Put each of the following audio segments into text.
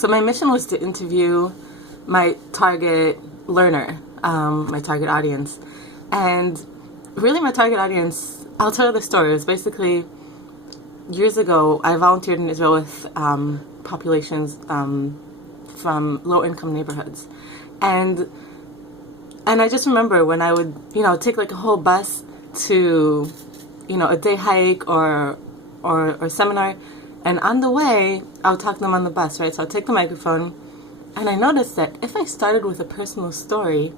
So my mission was to interview my target learner, my target audience. And really my target audience, I'll tell you the story. It was basically years ago, I volunteered in Israel with populations from low-income neighborhoods. And I just remember when I would, take like a whole bus to, a day hike or seminar, and on the way, I would talk to them on the bus, right? So I'd take the microphone, and I noticed that if I started with a personal story,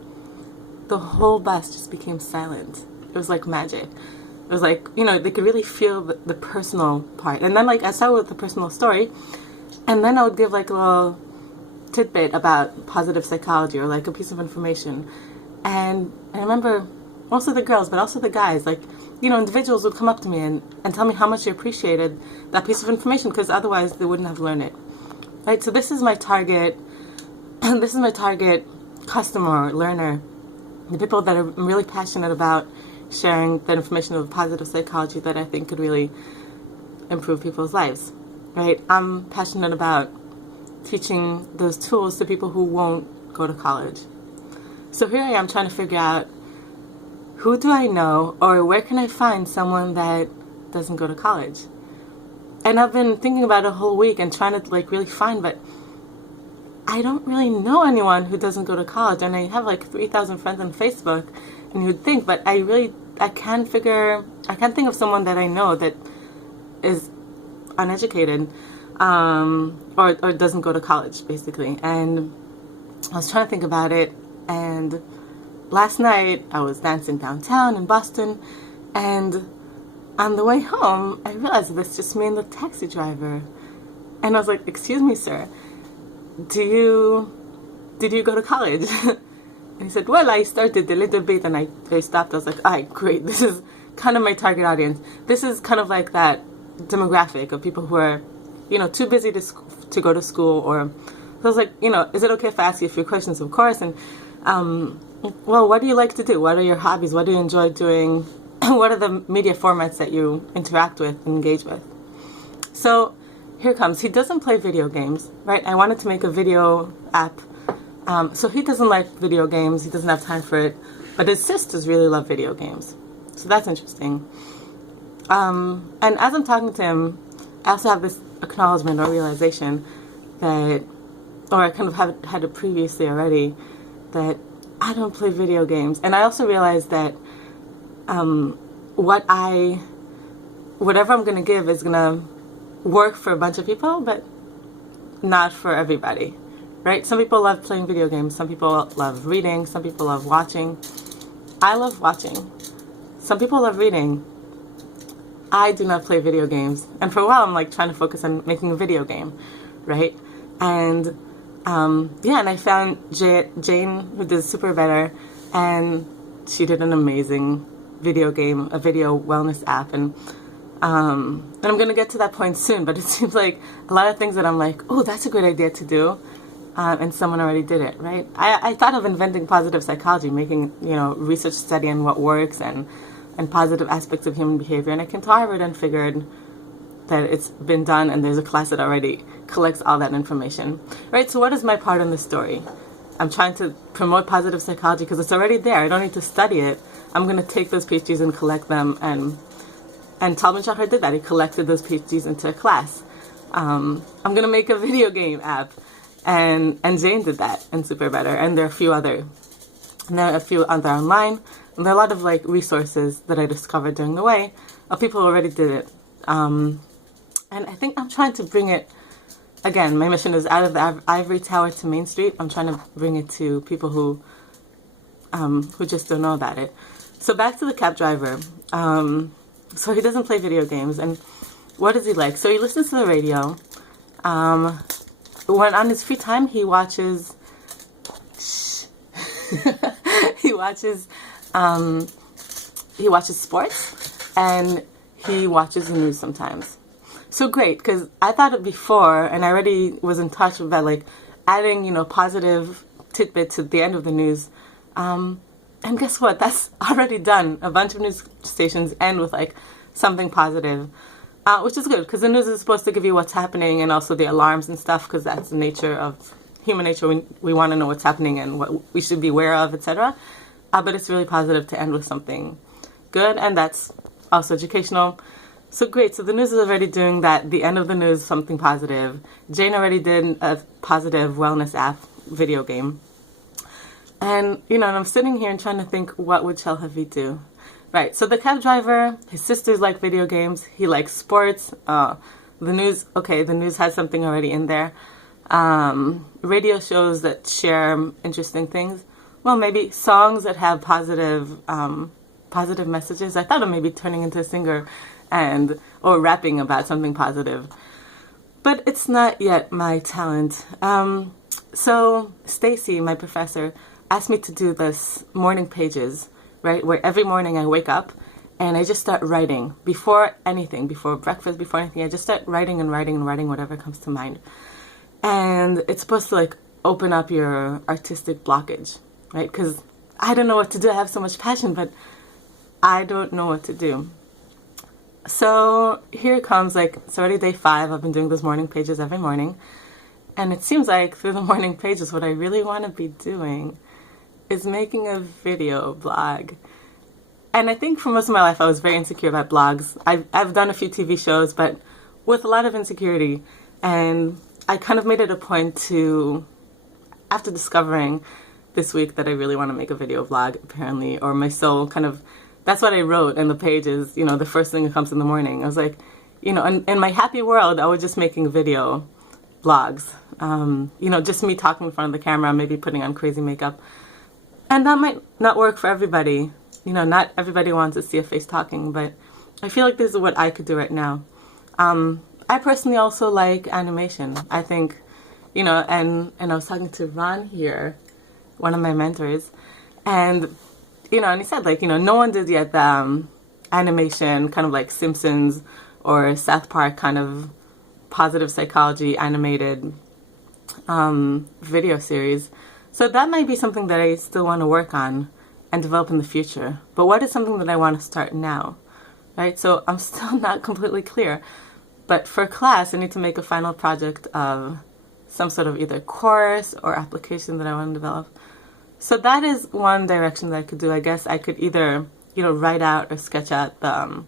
the whole bus just became silent. It was like magic. It was like, they could really feel the personal part. And then, like, I started with the personal story, and then I would give, like, a little tidbit about positive psychology or, like, a piece of information. And I remember mostly the girls, but also the guys, like, individuals would come up to me and tell me how much they appreciated that piece of information, because otherwise they wouldn't have learned it. Right? So this is my target, this is my target customer or learner, the people that are really passionate about sharing that information of positive psychology that I think could really improve people's lives. Right? I'm passionate about teaching those tools to people who won't go to college. So here I am trying to figure out, who do I know, or where can I find someone that doesn't go to college? And I've been thinking about it a whole week and trying to really find, but I don't really know anyone who doesn't go to college. And I have like 3,000 friends on Facebook, and you'd think, but I can't think of someone that I know that is uneducated, or doesn't go to college, basically. And I was trying to think about it, and last night I was dancing downtown in Boston, and on the way home I realized it's just me and the taxi driver. And I was like, "Excuse me, sir, did you go to college?" And he said, "Well, I started a little bit," and I stopped. I was like, "All right, great. This is kind of my target audience. This is kind of like that demographic of people who are, too busy to go to school." Or so I was like, "Is it okay if I ask you a few questions?" Of course. And well, what do you like to do? What are your hobbies? What do you enjoy doing? What are the media formats that you interact with and engage with? So here comes. He doesn't play video games, right? I wanted to make a video app. So he doesn't like video games. He doesn't have time for it. But his sisters really love video games. So that's interesting. And as I'm talking to him, I also have this acknowledgement or realization that, or I kind of had it previously already, that I don't play video games. And I also realized that whatever I'm going to give is going to work for a bunch of people, but not for everybody, right? Some people love playing video games. Some people love reading. Some people love watching. I love watching. Some people love reading. I do not play video games. And for a while, I'm like trying to focus on making a video game, right? And and I found Jane, who did Super Better, and she did an amazing video game, a video wellness app, and I'm going to get to that point soon, but it seems like a lot of things that I'm like, oh, that's a great idea to do, and someone already did it, right? I thought of inventing positive psychology, making, research study on what works and positive aspects of human behavior, and I came to Harvard and figured that it's been done, and there's a class that already collects all that information, right? So what is my part in the story? I'm trying to promote positive psychology because it's already there. I don't need to study it. I'm going to take those PhDs and collect them, and Tal Ben-Shahar did that. He collected those PhDs into a class. I'm going to make a video game app, and Jane did that in Super Better, and there are a few other online, and there are a lot of resources that I discovered during the way of people who already did it. And I think I'm trying to bring it, again, my mission is out of the ivory tower to Main Street. I'm trying to bring it to people who just don't know about it. So back to the cab driver. So he doesn't play video games. And what does he like? So he listens to the radio. When on his free time, he watches... he watches sports, and he watches the news sometimes. So great, because I thought it before, and I already was in touch with that, adding, positive tidbits at the end of the news. And guess what? That's already done. A bunch of news stations end with, something positive. which is good because the news is supposed to give you what's happening and also the alarms and stuff, because that's the nature of human nature. We want to know what's happening and what we should be aware of, etc. But it's really positive to end with something good, and that's also educational. So great. So the news is already doing that. The end of the news, something positive. Jane already did a positive wellness app video game. And, and I'm sitting here and trying to think, what would Shel Haviv do? Right, so the cab driver, his sisters like video games, he likes sports, the news has something already in there. Radio shows that share interesting things. Well, maybe songs that have positive messages. I thought of maybe turning into a singer or rapping about something positive. But it's not yet my talent. So Stacy, my professor, asked me to do this morning pages, right, where every morning I wake up and I just start writing before anything, before breakfast, before anything. I just start writing and writing and writing whatever comes to mind. And it's supposed to like open up your artistic blockage, right? Because I don't know what to do. I have so much passion, but I don't know what to do. So here it comes, like it's already day 5. I've been doing those morning pages every morning. And it seems like through the morning pages, what I really want to be doing is making a video blog. And I think for most of my life I was very insecure about blogs. I've done a few TV shows, but with a lot of insecurity. And I kind of made it a point to, after discovering this week that I really want to make a video blog, apparently, or my soul kind of, that's what I wrote in the pages, the first thing that comes in the morning. I was like, in my happy world, I was just making video blogs. Just me talking in front of the camera, maybe putting on crazy makeup. And that might not work for everybody. Not everybody wants to see a face talking, but I feel like this is what I could do right now. I personally also like animation. I think, and I was talking to Ron here, one of my mentors, and, and he said, like, no one did yet the animation, kind of like Simpsons or South Park kind of positive psychology animated video series. So that might be something that I still want to work on and develop in the future. But what is something that I want to start now? Right? So I'm still not completely clear. But for class, I need to make a final project of some sort of either course or application that I want to develop. So that is one direction that I could do. I guess I could either, write out or sketch out the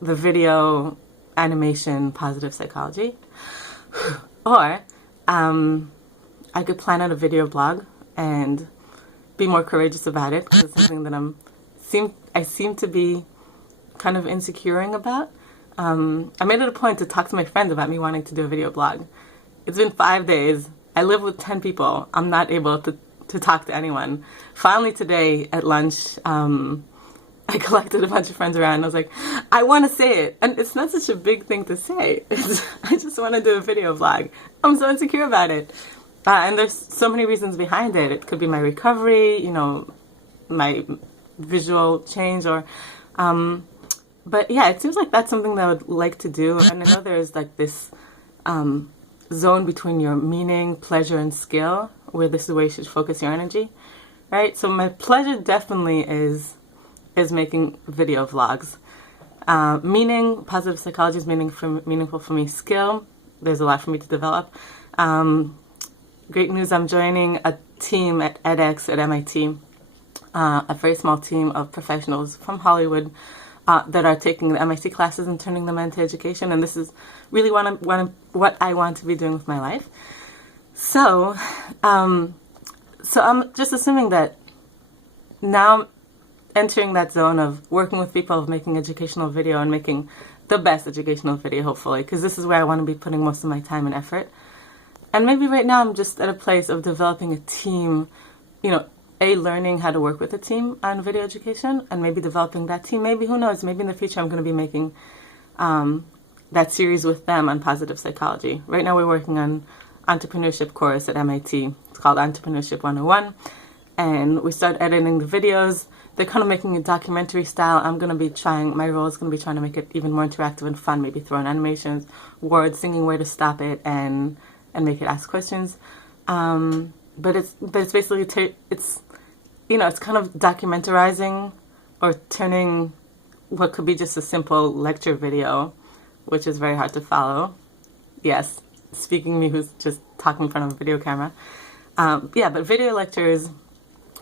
video animation positive psychology, or I could plan out a video blog and be more courageous about it, because it's something that I seem to be kind of insecuring about. I made it a point to talk to my friends about me wanting to do a video blog. It's been 5 days. I live with 10 people. I'm not able to talk to anyone. Finally today at lunch, I collected a bunch of friends around and I was like, I want to say it. And it's not such a big thing to say. I just want to do a video vlog. I'm so insecure about it. And there's so many reasons behind it. It could be my recovery, my visual change, or, but yeah, it seems like that's something that I would like to do. And I know there's like this zone between your meaning, pleasure, and skill, where this is where you should focus your energy, right? So my pleasure definitely is making video vlogs. Meaning, positive psychology is meaningful for me. Skill, there's a lot for me to develop. Great news, I'm joining a team at edX at MIT, a very small team of professionals from Hollywood that are taking the MIT classes and turning them into education, and this is really what I want to be doing with my life. So I'm just assuming that now I'm entering that zone of working with people, of making educational video and making the best educational video, hopefully, because this is where I want to be putting most of my time and effort. And maybe right now I'm just at a place of developing a team, learning how to work with a team on video education, and maybe developing that team. Maybe, who knows, maybe in the future I'm going to be making that series with them on positive psychology. Right now we're working on entrepreneurship course at MIT. It's called Entrepreneurship 101. And we start editing the videos. They're kind of making a documentary style. My role is going to be trying to make it even more interactive and fun, maybe throw in animations, words, singing where to stop it, and make it ask questions. But it's basically, it's kind of documentarizing or turning what could be just a simple lecture video which is very hard to follow. Yes, speaking me who's just talking in front of a video camera. Yeah, but video lectures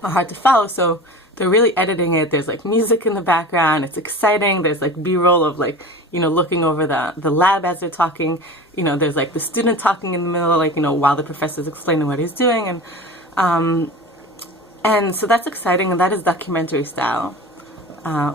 are hard to follow, so they're really editing it. There's like music in the background. It's exciting. There's like B-roll of like, you know, looking over the lab as they're talking. You know, there's like the student talking in the middle, like, you know, while the professor's explaining what he's doing. And so that's exciting, and that is documentary style,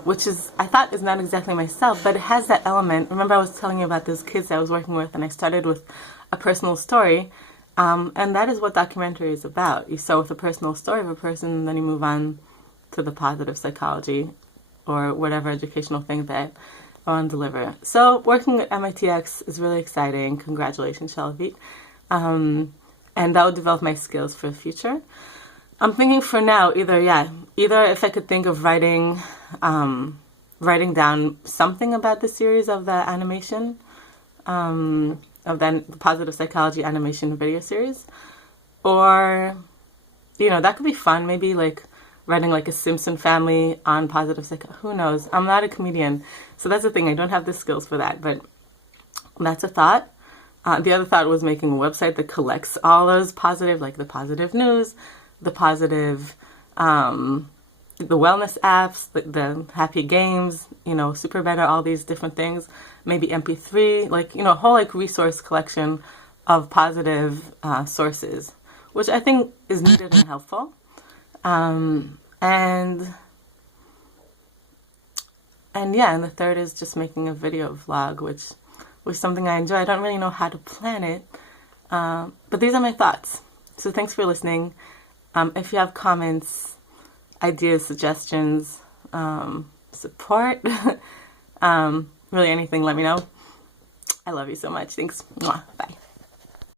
which is, I thought, is not exactly myself, but it has that element. Remember I was telling you about those kids I was working with, and I started with a personal story. And that is what documentary is about. You start with a personal story of a person, and then you move on to the positive psychology or whatever educational thing that I want to deliver. So working at MITx is really exciting. Congratulations, Shalavit. And that will develop my skills for the future. I'm thinking for now, either if I could think of writing down something about the series of the animation, of the positive psychology animation video series, or, you know, that could be fun. Maybe like writing like a Simpson family on positive psychology. Who knows? I'm not a comedian, so that's the thing. I don't have the skills for that, but that's a thought. The other thought was making a website that collects all those positive, like the positive news, the positive, the wellness apps, the happy games, you know, Super Better, all these different things. Maybe MP3, like, you know, a whole like resource collection of positive sources, which I think is needed and helpful. And the third is just making a video vlog, which was something I enjoy. I don't really know how to plan it, but these are my thoughts. So thanks for listening. If you have comments, ideas, suggestions, support, really anything, let me know. I love you so much. Thanks. Mwah. Bye.